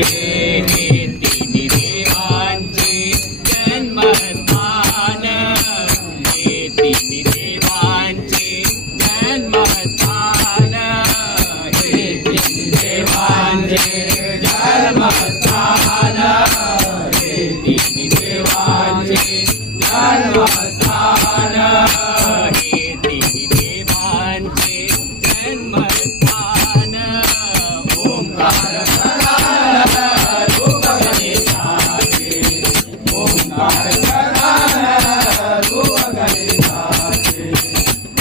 हे तिन्ही देवांचे जन्मस्थान, हे तिन्ही देवांचे जन्मस्थान, हे तिन्ही देवांचे जन्मस्थान, हे तिन्ही देवांचे जन्मस्थान, हे तिन्ही देवांचे जन्मस्थान. ओंकार प्रधान रूप गणेशाचे, ओंकार प्रधान रूप गणेशाचे,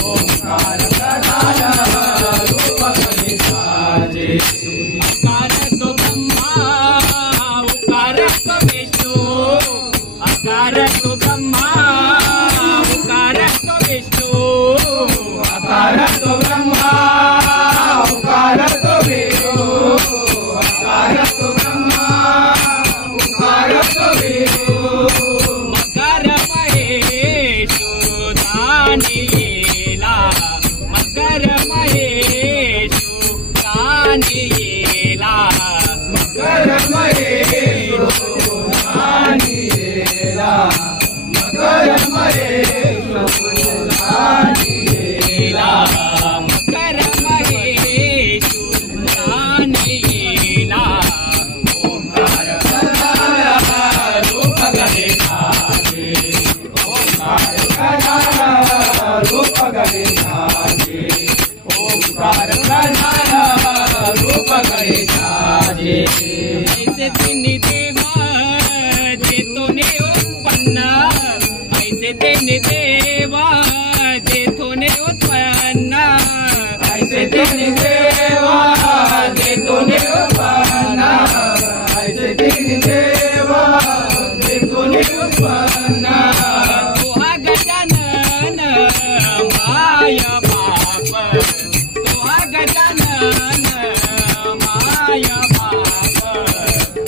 ओंकार प्रधान रूप गणेशाचे. अकार तो ब्रह्मा उकार तो विष्णू, अकार तो ब्रह्मा उकार तो विष्णू, अकार तो ब्रह्मा उकार तो विष्णू, अकार तो ब्रह्मा उकार तो विष्णू. मकर महेशु दानियेला, मकर महेशु दानियेला, मकर महेशु दानियेला, मकर महेशु दानियेला, मकर महेशु दानियेला. ओंकार प्रधान रूप गणेशाचे, ओंकार प्रधान रूप गणेशाचे, ओंकार प्रधान रूप गणेशाचे. ऐसे तिन्ही देवा जेतोने उत्पन्न, ऐसे तिन्ही देवा जेतोने उत्पन्न, ऐसे तिन्ही देवा जेतोने उत्पन्न, ऐसे तिन्ही देवा जेतोने उत्पन्न. तुहा गजानन माय बाप, तुहा गजानन माय बाप,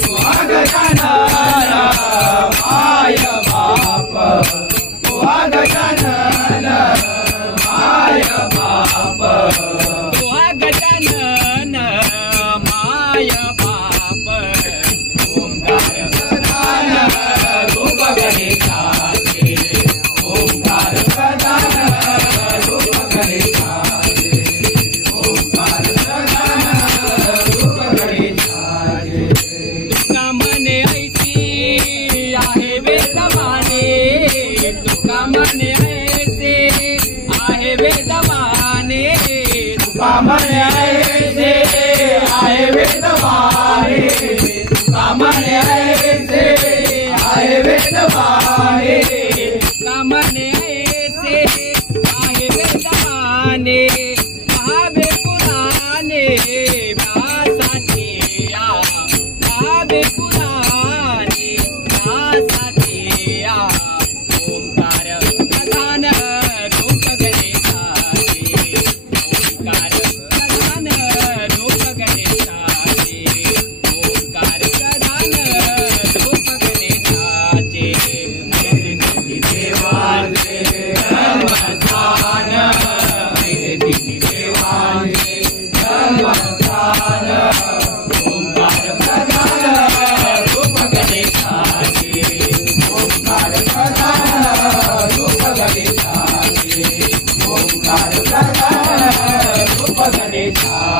तुहा गजानन माय बाप, तुहा गजानन माय बाप, तुहा गजानन माय बाप. ओंकार प्रधान रूप गणेशाचे, ओंकार प्रधान रूप गणेशाचे, ओंकार प्रधान रूप गणेशाचे. तुका म्हणे ऐसी आहे वेदवाणी, तुका म्हणे ऐसे आहे वेदवाणी, तुका म्हणे ऐसे आहे वेदवाणी, तुका म्हणे ऐसे आहे वेदवाणी, तुका म्हणे ऐसे आहे वेदवाणी. भावे पुराणे व्यासाचे या, भावे पुराणे व्यासाचे या. ओंकार प्रधान रूप गणेशाचे, ओंकार प्रधान रूप गणेशाचे, ओंकार प्रधान रूप गणेशाचे. ऐसे तिन्ही देवांचे जन्मस्थान, ऐसे तिन्ही देवांचे जन्मस्थान. ओंकार प्रधान रूप गणेशाचे, ओंकार प्रधान रूप गणेशाचे, ओंकार प्रधान रूप गणेशाचे.